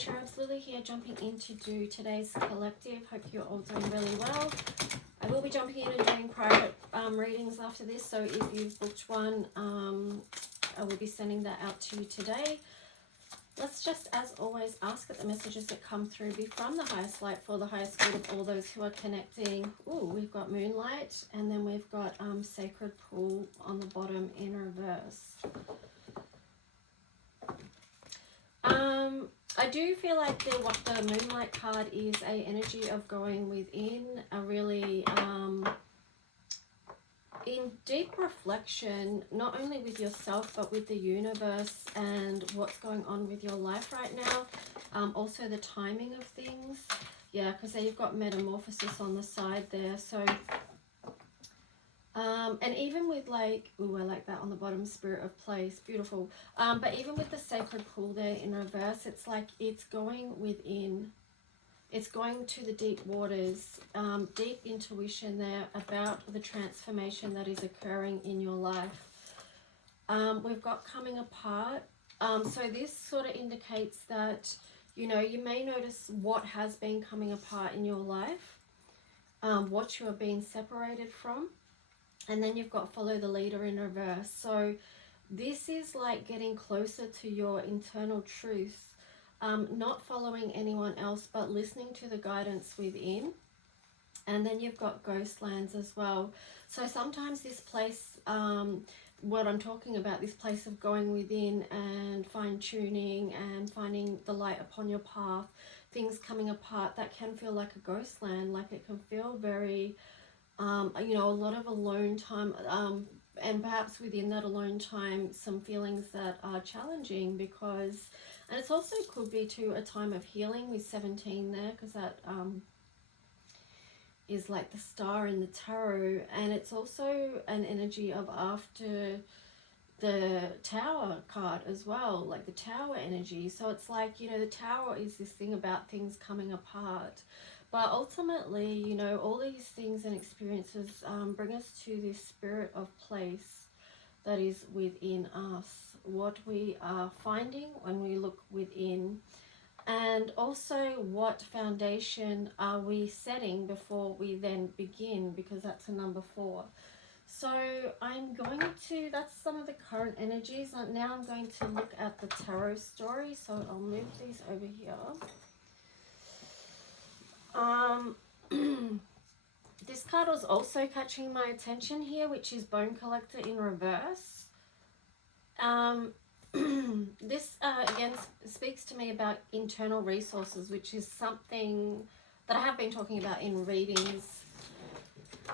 Cherubs, Lily here, jumping in to do today's collective. Hope you're all doing really well. I will be jumping in and doing private readings after this, so if you've booked one, I will be sending that out to you today. Let's just, as always, ask that the messages that come through be from the highest light for the highest good of all those who are connecting. Ooh, we've got Moonlight, and then we've got Sacred Pool on the bottom in reverse. I do feel like what the Moonlight card is a energy of going within, a really in deep reflection, not only with yourself but with the universe and what's going on with your life right now. Also the timing of things. Yeah, because there you've got Metamorphosis on the side there. So and even with like, ooh, I like that on the bottom, Spirit of Place, beautiful. But even with the Sacred Pool there in reverse, it's like it's going within. It's going to the deep waters, deep intuition there about the transformation that is occurring in your life. We've got coming apart. So this sort of indicates that, you know, you may notice what has been coming apart in your life, what you are being separated from. And then you've got Follow the Leader in reverse. So this is like getting closer to your internal truth. Not following anyone else, but listening to the guidance within. And then you've got Ghostlands as well. So sometimes this place, what I'm talking about, this place of going within and fine-tuning and finding the light upon your path, things coming apart, that can feel like a ghostland. Like it can feel very, you know, a lot of alone time, and perhaps within that alone time, some feelings that are challenging because... And it's also could be to a time of healing with 17 there, because that is like the star in the tarot. And it's also an energy of after the Tower card as well, like the Tower energy. So it's like, you know, the Tower is this thing about things coming apart. But ultimately, you know, all these things and experiences bring us to this Spirit of Place that is within us. What we are finding when we look within, and also what foundation are we setting before we then begin, because that's a number 4. So I'm going to, that's some of the current energies. Now I'm going to look at the tarot story, so I'll move these over here. This card was also catching my attention here, which is Bone Collector in reverse. This again speaks to me about internal resources, which is something that I have been talking about in readings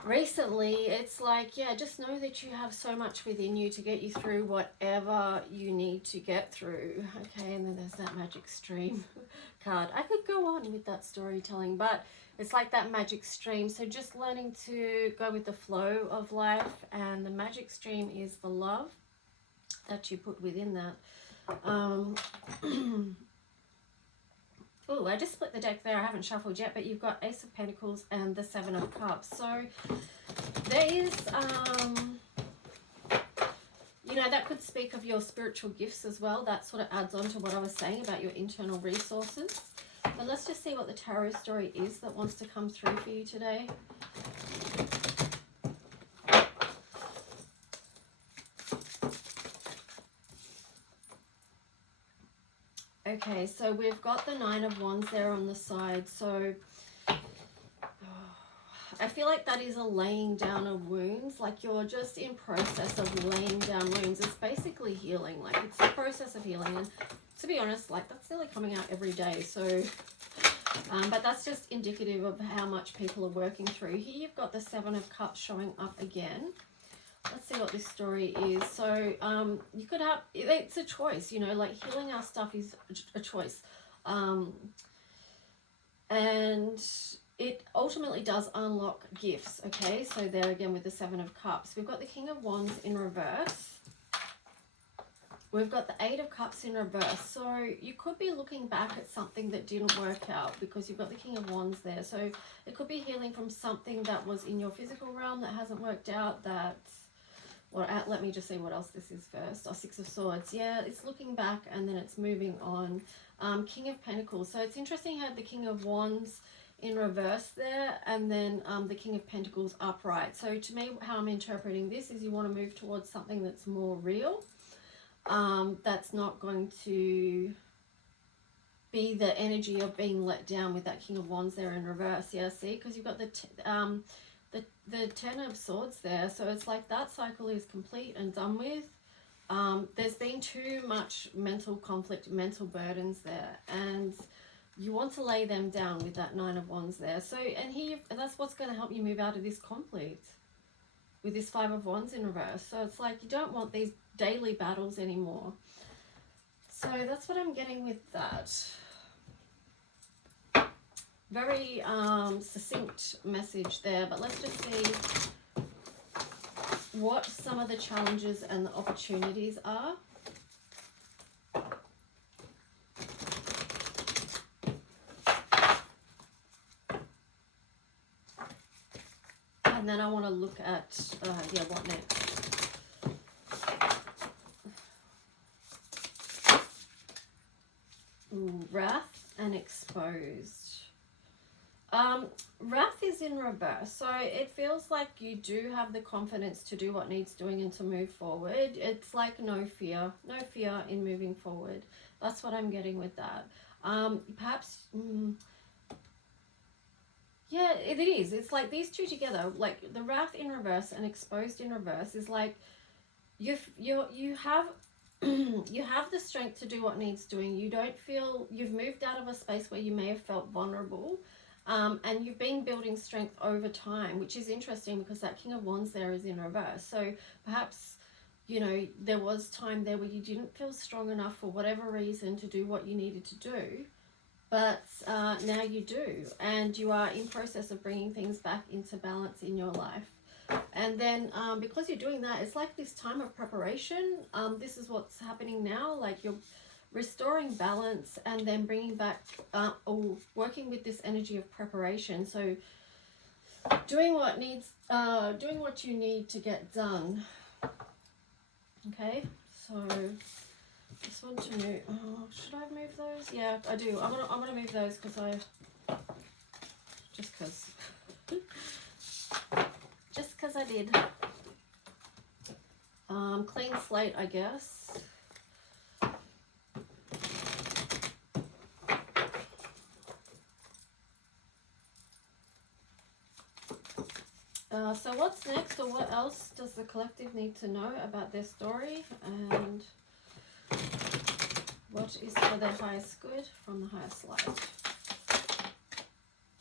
recently. It's like, yeah, just know that you have so much within you to get you through whatever you need to get through. Okay, and then there's that Magic Stream card. I could go on with that storytelling, but it's like that magic stream. So just learning to go with the flow of life, and the magic stream is the love that you put within that. Oh, I just split the deck there. I haven't shuffled yet, but you've got Ace of Pentacles and the Seven of Cups. So there is, you know, that could speak of your spiritual gifts as well. That sort of adds on to what I was saying about your internal resources. But let's just see what the tarot story is that wants to come through for you today. Okay, so we've got the Nine of Wands there on the side. So I feel like that is a laying down of wounds. Like you're just in process of laying down wounds. It's basically healing. Like it's a process of healing. And to be honest, like that's nearly coming out every day. So, but that's just indicative of how much people are working through. Here you've got the Seven of Cups showing up again. Let's see what this story is. So you could have, it's a choice, you know, like healing our stuff is a choice. And it ultimately does unlock gifts, okay? So there again with the Seven of Cups. We've got the King of Wands in reverse. We've got the Eight of Cups in reverse. So you could be looking back at something that didn't work out because you've got the King of Wands there. So it could be healing from something that was in your physical realm that hasn't worked out, that let me just see what else this is first. Oh, Six of Swords. Yeah, it's looking back and then it's moving on. King of Pentacles. So it's interesting how the King of Wands in reverse there, and then the King of Pentacles upright. So to me, how I'm interpreting this is you want to move towards something that's more real, that's not going to be the energy of being let down with that King of Wands there in reverse. Yeah, see, because you've got the Ten of Swords there, so it's like that cycle is complete and done with. There's been too much mental conflict, mental burdens there, and you want to lay them down with that Nine of Wands there. So, and here, that's what's going to help you move out of this conflict with this Five of Wands in reverse. So it's like you don't want these daily battles anymore. So that's what I'm getting with that. Very succinct message there, but let's just see what some of the challenges and the opportunities are. And then I want to look at, yeah, what next? Ooh, Wrath and Exposed. Wrath is in reverse, so it feels like you do have the confidence to do what needs doing and to move forward. It's like no fear in moving forward. That's what I'm getting with that. Perhaps, yeah, it is. It's like these two together, like the Wrath in reverse and Exposed in reverse is like you have you have the strength to do what needs doing. You don't feel you've moved out of a space where you may have felt vulnerable. And you've been building strength over time, which is interesting because that King of Wands there is in reverse. So perhaps, you know, there was time there where you didn't feel strong enough for whatever reason to do what you needed to do. But now you do. And you are in process of bringing things back into balance in your life. And then because you're doing that, it's like this time of preparation. This is what's happening now. Like you're restoring balance and then bringing back or working with this energy of preparation. So doing what you need to get done. Okay, so this one to move. Oh, should I move those? Yeah, I do. I'm gonna move those because just because I did. Clean slate, I guess. So what's next, or what else does the collective need to know about their story, and what is for their highest good from the highest light?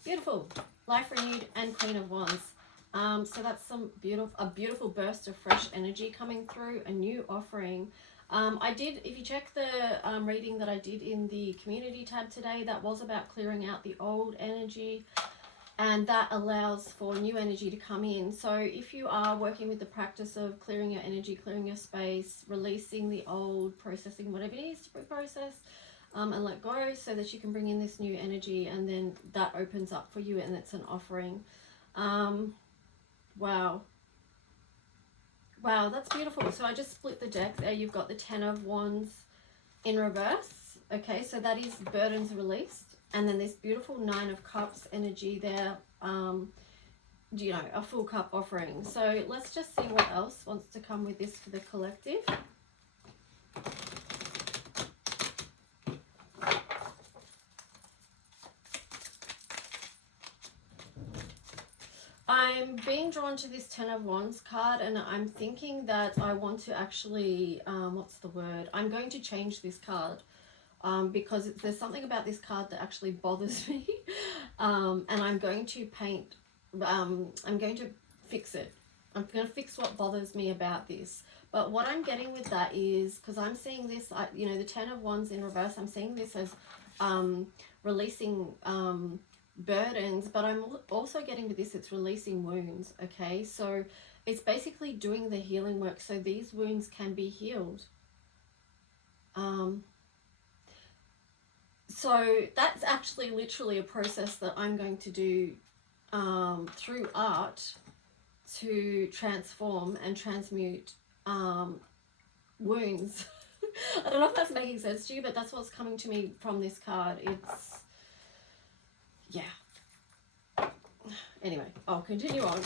Beautiful. Life renewed and Queen of Wands. So that's a beautiful burst of fresh energy coming through, a new offering. I did, if you check the reading that I did in the community tab today, that was about clearing out the old energy. And that allows for new energy to come in. So if you are working with the practice of clearing your energy, clearing your space, releasing the old, processing whatever needs to be processed, and let go so that you can bring in this new energy, and then that opens up for you and it's an offering. Wow, that's beautiful. So I just split the deck there. You've got the Ten of Wands in reverse. Okay, so that is burdens released. And then this beautiful Nine of Cups energy there, you know, a full cup offering. So let's just see what else wants to come with this for the collective. I'm being drawn to this Ten of Wands card, and I'm thinking that I want to actually, what's the word? I'm going to change this card. Because there's something about this card that actually bothers me, and I'm going to paint, I'm going to fix it. I'm going to fix what bothers me about this. But what I'm getting with that is, because I'm seeing this, you know, the Ten of Wands in reverse, I'm seeing this as releasing burdens, but I'm also getting with this, it's releasing wounds, okay? So it's basically doing the healing work so these wounds can be healed. So that's actually literally a process that I'm going to do through art to transform and transmute wounds. I don't know if that's making sense to you, but that's what's coming to me from this card. It's, yeah. Anyway, I'll continue on.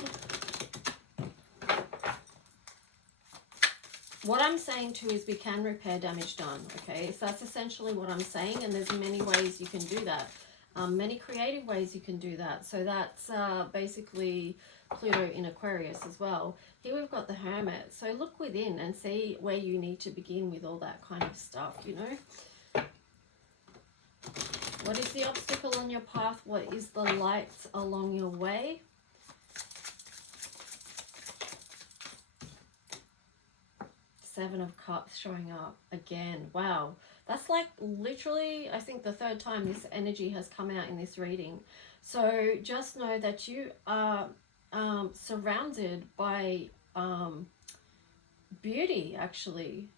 What I'm saying too is we can repair damage done, okay? So that's essentially what I'm saying, and there's many ways you can do that. Many creative ways you can do that. So that's basically Pluto in Aquarius as well. Here we've got the Hermit. So look within and see where you need to begin with all that kind of stuff, you know? What is the obstacle on your path? What is the light along your way? Seven of Cups showing up again. Wow. That's like literally, I think, the third time this energy has come out in this reading. So just know that you are surrounded by beauty, actually,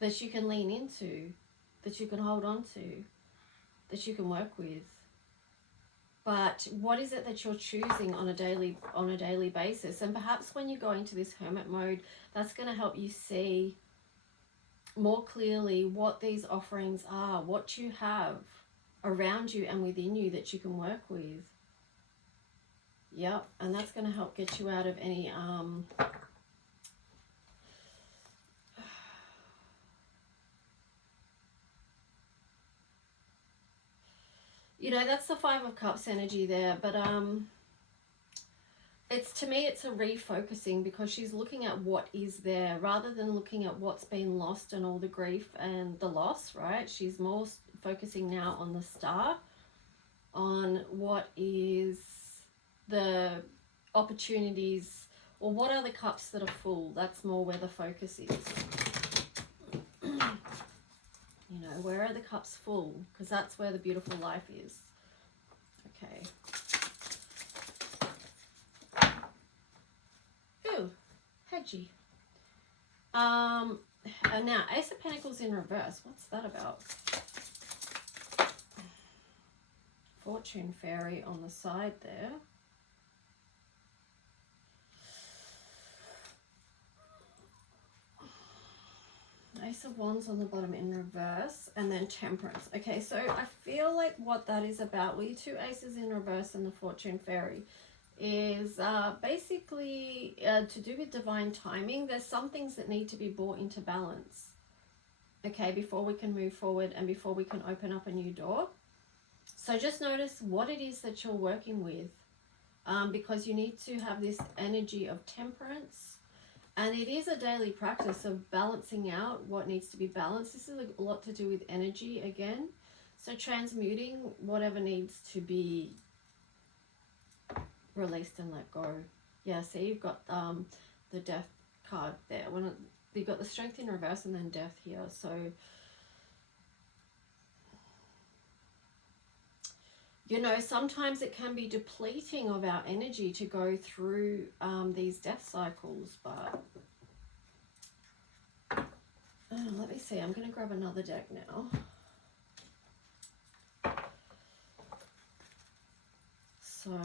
that you can lean into, that you can hold on to, that you can work with. But what is it that you're choosing on a daily basis? And perhaps when you go into this hermit mode, that's going to help you see more clearly what these offerings are, what you have around you and within you that you can work with. Yep, and that's going to help get you out of any you know, that's the Five of Cups energy there, but it's, to me, it's a refocusing, because she's looking at what is there rather than looking at what's been lost and all the grief and the loss, right? She's more focusing now on the star, on what is the opportunities, or what are the cups that are full. That's more where the focus is. You know, where are the cups full? Because that's where the beautiful life is. Okay. Ooh, Hedgie. And now Ace of Pentacles in reverse. What's that about? Fortune Fairy on the side there. Ace of Wands on the bottom in reverse, and then Temperance. Okay, so I feel like what that is about with two aces in reverse and the Fortune Fairy is basically to do with divine timing. There's some things that need to be brought into balance, okay, before we can move forward and before we can open up a new door. So just notice what it is that you're working with, because you need to have this energy of temperance. And it is a daily practice of balancing out what needs to be balanced. This is a lot to do with energy again. So transmuting whatever needs to be released and let go. Yeah, see, you've got the Death card there. You've got the Strength in reverse and then Death here. So, you know, sometimes it can be depleting of our energy to go through these death cycles, but let me see. I'm going to grab another deck now. So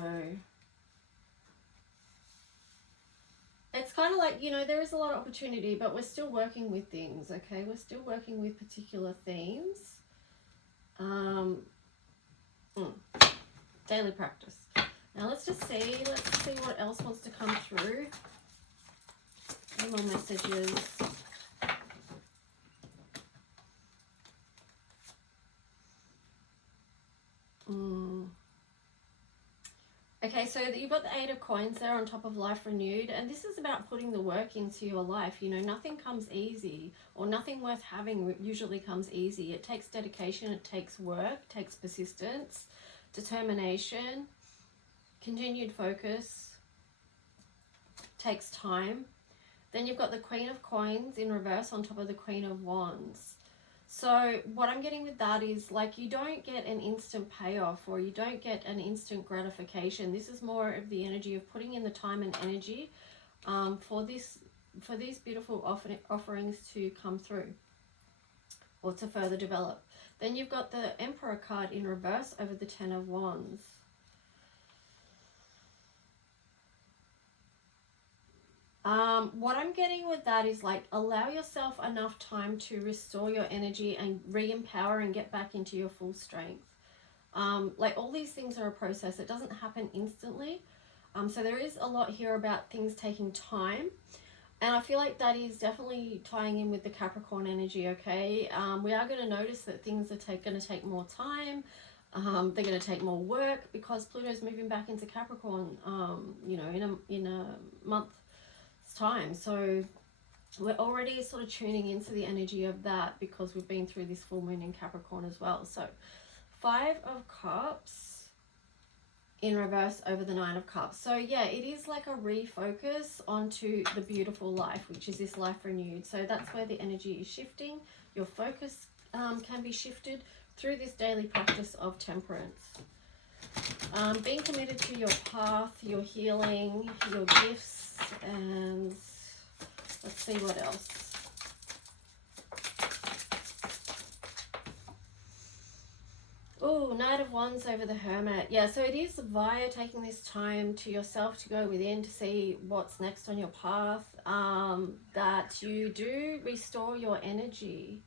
it's kind of like, you know, there is a lot of opportunity, but we're still working with things, okay? We're still working with particular themes. Daily practice. Now let's just see. Let's see what else wants to come through. Any more messages? Okay, so you've got the Eight of Coins there on top of Life Renewed, and this is about putting the work into your life. You know, nothing comes easy, or nothing worth having usually comes easy. It takes dedication, it takes work, it takes persistence, determination, continued focus, takes time. Then you've got the Queen of Coins in reverse on top of the Queen of Wands. So what I'm getting with that is, like, you don't get an instant payoff, or you don't get an instant gratification. This is more of the energy of putting in the time and energy for these beautiful offerings to come through, or to further develop. Then you've got the Emperor card in reverse over the Ten of Wands. What I'm getting with that is like allow yourself enough time to restore your energy and re-empower and get back into your full strength. Like all these things are a process. It doesn't happen instantly. So there is a lot here about things taking time. And I feel like that is definitely tying in with the Capricorn energy, okay? We are going to notice that things are going to take more time. They're going to take more work because Pluto's moving back into Capricorn, you know, in a month's time. So we're already sort of tuning into the energy of that because we've been through this full moon in Capricorn as well. So 5 of Cups in reverse over the 9 of Cups. So yeah, it is like a refocus onto the beautiful life, which is this life renewed. So that's where the energy is shifting. Your focus can be shifted through this daily practice of temperance. Being committed to your path, your healing, your gifts, and let's see what else. Oh, Knight of Wands over the Hermit. Yeah, so it is via taking this time to yourself to go within to see what's next on your path, that you do restore your energy.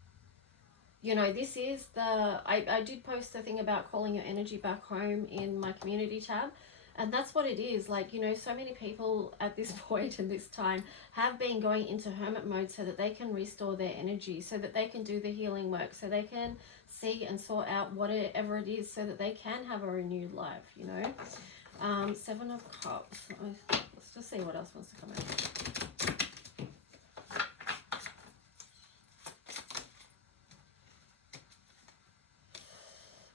You know, this is I did post the thing about calling your energy back home in my community tab. And that's what it is. Like, you know, so many people at this point in this time have been going into hermit mode so that they can restore their energy, so that they can do the healing work, so they can see and sort out whatever it is so that they can have a renewed life, you know. 7 of Cups. Let's just see what else wants to come out.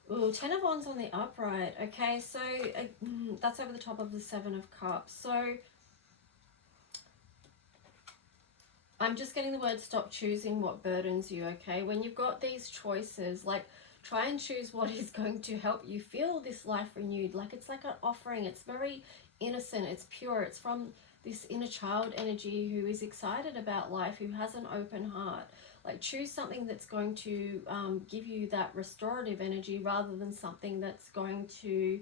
Ooh, 10 of Wands on the upright. Okay, so that's over the top of the 7 of Cups. So I'm just getting the word stop choosing what burdens you, okay? When you've got these choices, like try and choose what is going to help you feel this life renewed. Like it's like an offering. It's very innocent. It's pure. It's from this inner child energy who is excited about life, who has an open heart. Like choose something that's going to give you that restorative energy rather than something that's going to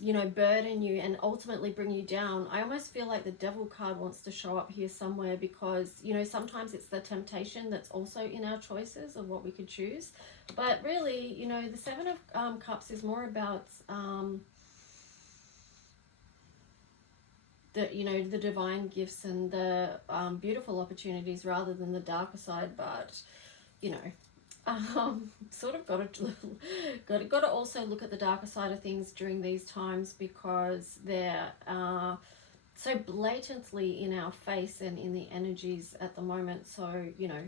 you know, burden you and ultimately bring you down. I almost feel like the Devil card wants to show up here somewhere because, you know, sometimes it's the temptation that's also in our choices of what we could choose. But really, you know, the 7 of Cups is more about the, you know, the divine gifts and the beautiful opportunities rather than the darker side. But, you know, sort of got to also look at the darker side of things during these times because they're so blatantly in our face and in the energies at the moment. So, you know,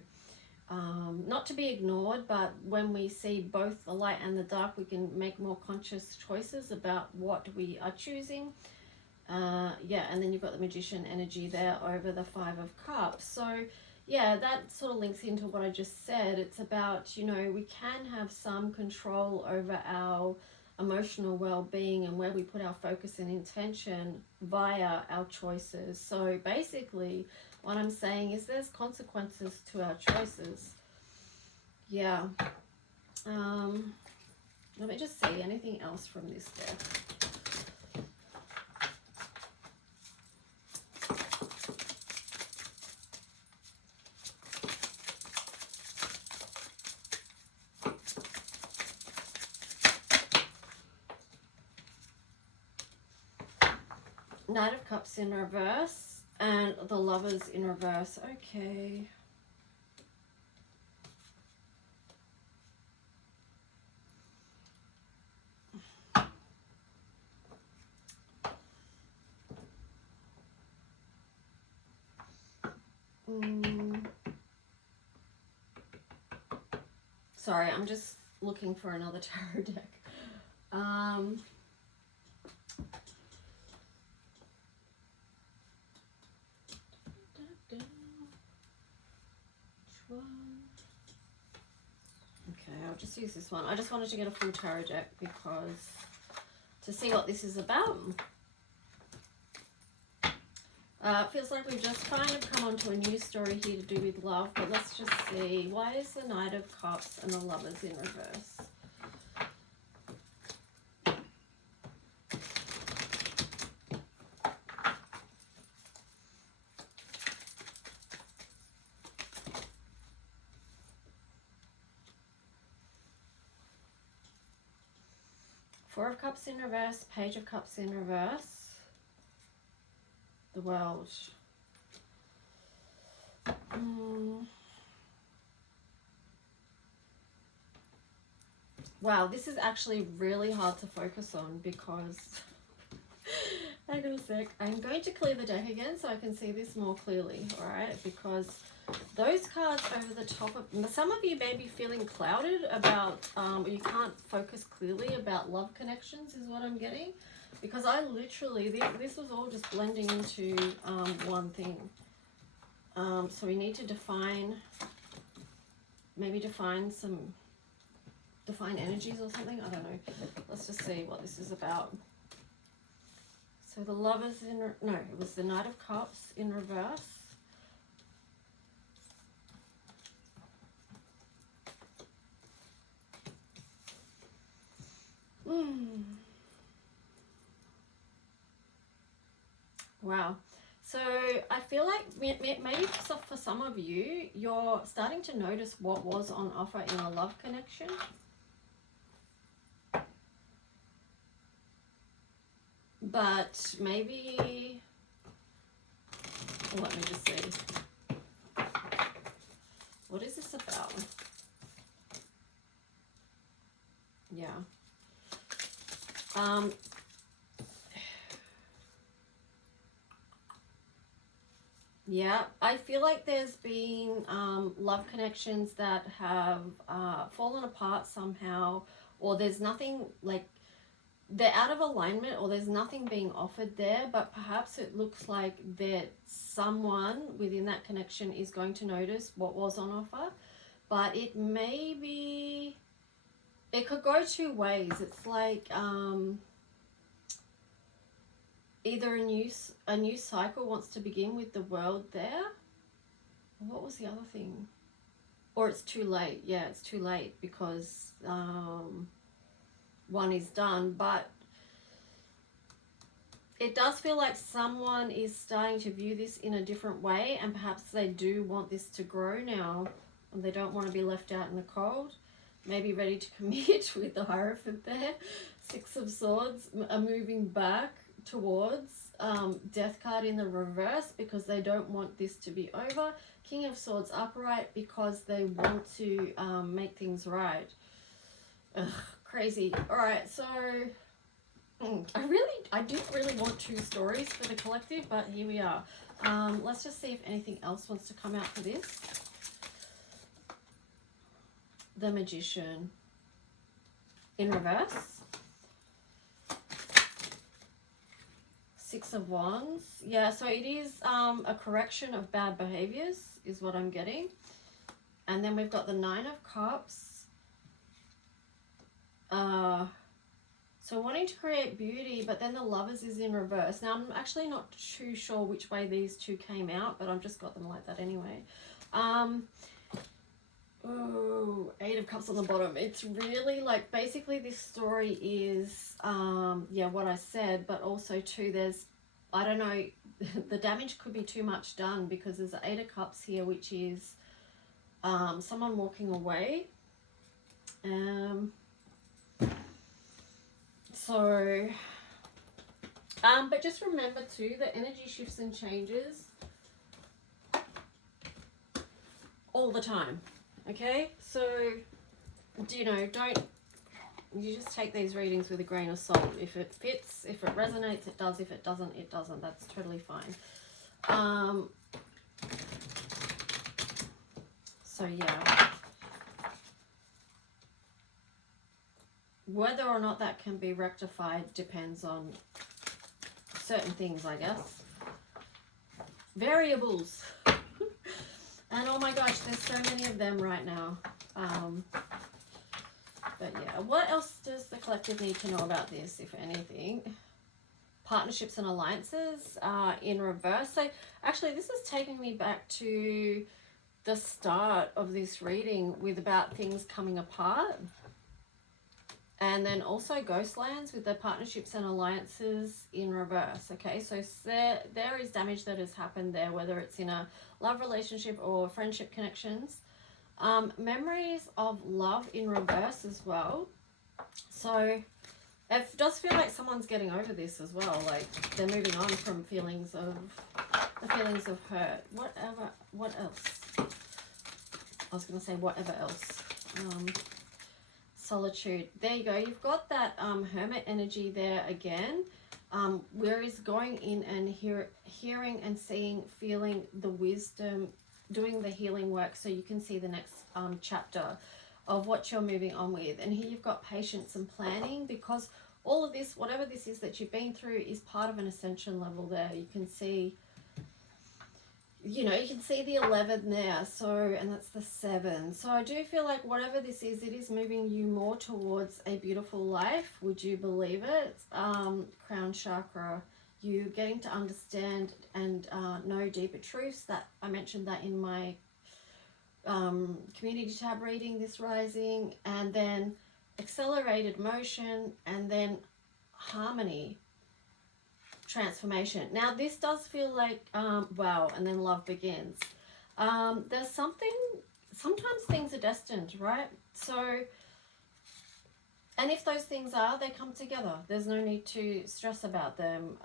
not to be ignored, but when we see both the light and the dark, we can make more conscious choices about what we are choosing. Yeah, and then you've got the Magician energy there over the 5 of Cups. So yeah, that sort of links into what I just said. It's about, you know, we can have some control over our emotional well-being and where we put our focus and intention via our choices. So basically what I'm saying is there's consequences to our choices. Yeah. Let me just see anything else from this deck. Knight of Cups in reverse and the Lovers in reverse. Okay. Sorry, I'm just looking for another tarot deck. Okay, I'll just use this one. I just wanted to get a full tarot deck because to see what this is about. Feels like we've just kind of come onto a new story here to do with love, but let's just see. Why is the Knight of Cups and the Lovers in reverse? Four of Cups in reverse, Page of Cups in reverse, the World. Wow, this is actually really hard to focus on because hang on a sec. I'm going to clear the deck again so I can see this more clearly, alright? Because those cards over the top of... Some of you may be feeling clouded about... you can't focus clearly about love connections is what I'm getting. Because I literally... This was all just blending into one thing. So we need to define... Maybe define some... Define energies or something? I don't know. Let's just see what this is about. So the Lovers in... No, it was the Knight of Cups in reverse. Wow. So I feel like maybe for some of you, you're starting to notice what was on offer in a love connection. But maybe, let me just see. What is this about? Yeah. Yeah, I feel like there's been love connections that have fallen apart somehow, or there's nothing, like, they're out of alignment, or there's nothing being offered there, but perhaps it looks like that someone within that connection is going to notice what was on offer, but it may be, it could go two ways. It's like either a new cycle wants to begin with the World there. What was the other thing? Or it's too late. Yeah, it's too late because one is done, but it does feel like someone is starting to view this in a different way, and perhaps they do want this to grow now and they don't want to be left out in the cold. Maybe ready to commit with the Hierophant there. Six of Swords are moving back towards Death card in the reverse because they don't want this to be over. King of Swords upright because they want to make things right. Ugh, crazy. All right, so I did really want two stories for the collective, but here we are. Let's just see if anything else wants to come out for this. The Magician in reverse. Six of Wands. Yeah, so it is a correction of bad behaviors is what I'm getting. And then we've got the Nine of Cups. So wanting to create beauty, but then the Lovers is in reverse. Now, I'm actually not too sure which way these two came out, but I've just got them like that anyway. Oh, Eight of Cups on the bottom. It's really like, basically this story is, yeah, what I said, but also too, there's, I don't know, the damage could be too much done because there's the Eight of Cups here, which is someone walking away. So, but just remember too, the energy shifts and changes all the time. Okay, so, you know, you just take these readings with a grain of salt. If it fits, if it resonates, it does. If it doesn't, it doesn't. That's totally fine. So yeah. Whether or not that can be rectified depends on certain things, I guess. Variables. And oh my gosh, there's so many of them right now. But yeah, what else does the collective need to know about this, if anything? Partnerships and alliances in reverse. So actually, this is taking me back to the start of this reading with about things coming apart. And then also Ghostlands with the partnerships and alliances in reverse. Okay, so there is damage that has happened there, whether it's in a love relationship or friendship connections. Memories of love in reverse as well. So It does feel like someone's getting over this as well. Like they're moving on from the feelings of hurt. What else? I was going to say whatever else. Solitude. There you go. You've got that hermit energy there again. Where he's going in and hearing and seeing, feeling the wisdom, doing the healing work so you can see the next chapter of what you're moving on with. And here you've got patience and planning, because all of this, whatever this is that you've been through, is part of an ascension level there. You can see, you know, you can see the 11 there, so, and that's the 7. So I do feel like whatever this is, it is moving you more towards a beautiful life. Would you believe it? Crown chakra, you getting to understand and know deeper truths. That I mentioned that in my community tab reading this rising, and then accelerated motion, and then harmony, transformation. Now this does feel like wow, and then love begins. There's something, sometimes things are destined, right? So, and if those things are, they come together. There's no need to stress about them.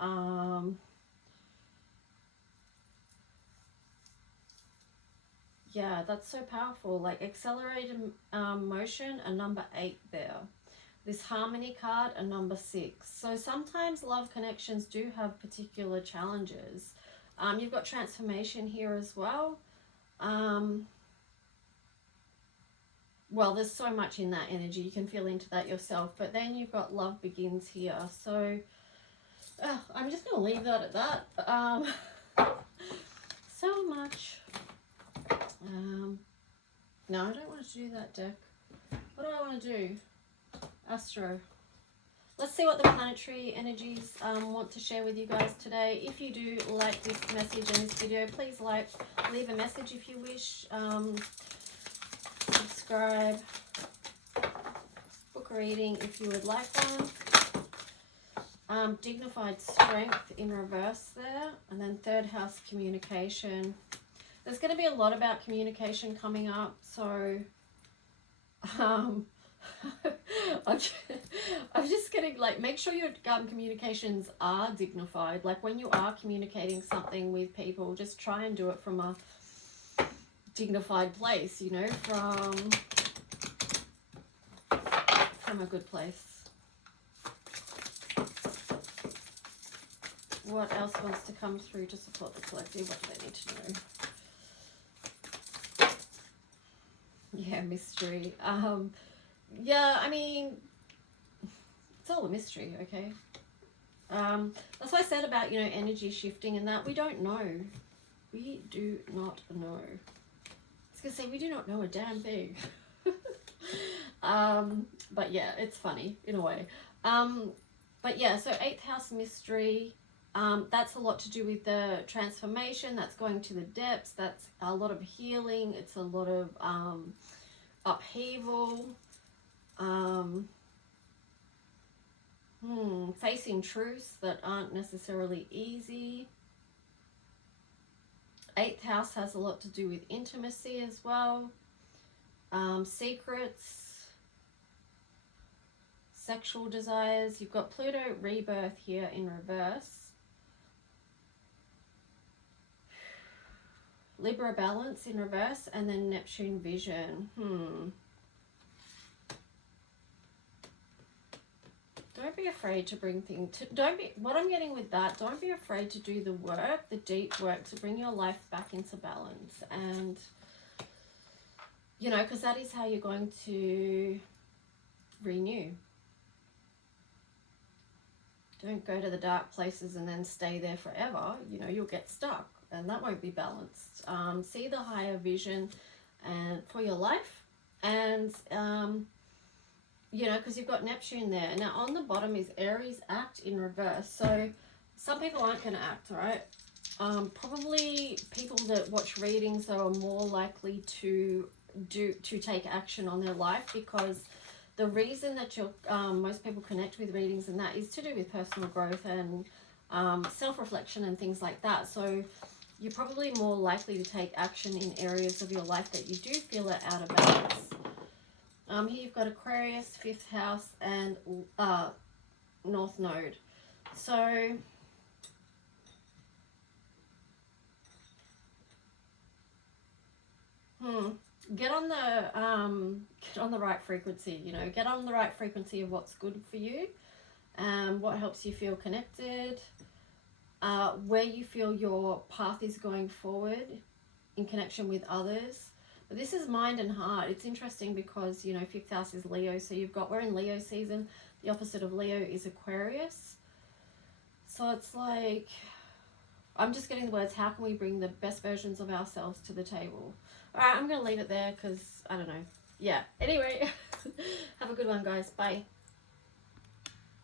Yeah, that's so powerful. Like accelerated motion, a number 8 there. This harmony card, a number 6. So sometimes love connections do have particular challenges. You've got transformation here as well. Well, there's so much in that energy. You can feel into that yourself. But then you've got love begins here. So I'm just going to leave that at that. So much. No, I don't want to do that deck. What do I want to do? Astro. Let's see what the planetary energies want to share with you guys today. If you do like this message and this video, please like, leave a message if you wish. Subscribe. Book a reading if you would like one. Dignified strength in reverse there. And then 3rd house communication. There's going to be a lot about communication coming up, so I'm just getting, like, make sure your communications are dignified. Like when you are communicating something with people, just try and do it from a dignified place, you know, from a good place. What else wants to come through to support the collective? What do they need to know? Yeah, mystery. Yeah, I mean, it's all a mystery, okay? That's what I said about, you know, energy shifting and that. We don't know. We do not know. I was going to say, we do not know a damn thing. But yeah, it's funny in a way. But yeah, so 8th house mystery. That's a lot to do with the transformation. That's going to the depths. That's a lot of healing. It's a lot of upheaval. Facing truths that aren't necessarily easy. 8th house has a lot to do with intimacy as well. Secrets. Sexual desires. You've got Pluto rebirth here in reverse. Libra balance in reverse, and then Neptune vision. Don't be afraid to bring things to, what I'm getting with that, don't be afraid to do the work, the deep work, to bring your life back into balance. And, you know, because that is how you're going to renew. Don't go to the dark places and then stay there forever. You know, you'll get stuck. And that won't be balanced. See the higher vision and for your life, and you know, because you've got Neptune there. Now on the bottom is Aries, act in reverse. So some people aren't going to act, right? Probably people that watch readings are more likely to take action on their life, because the reason that most people connect with readings and that is to do with personal growth and self-reflection and things like that. So you're probably more likely to take action in areas of your life that you do feel are out of balance. Here you've got Aquarius, 5th house, and North Node. So get on the right frequency, you know, get on the right frequency of what's good for you, what helps you feel connected, where you feel your path is going forward in connection with others. But this is mind and heart. It's interesting because, you know, 5th house is Leo, so we're in Leo season. The opposite of Leo is Aquarius. So it's like, I'm just getting the words, how can we bring the best versions of ourselves to the table? All right, I'm going to leave it there because, I don't know. Yeah, anyway, have a good one, guys. Bye.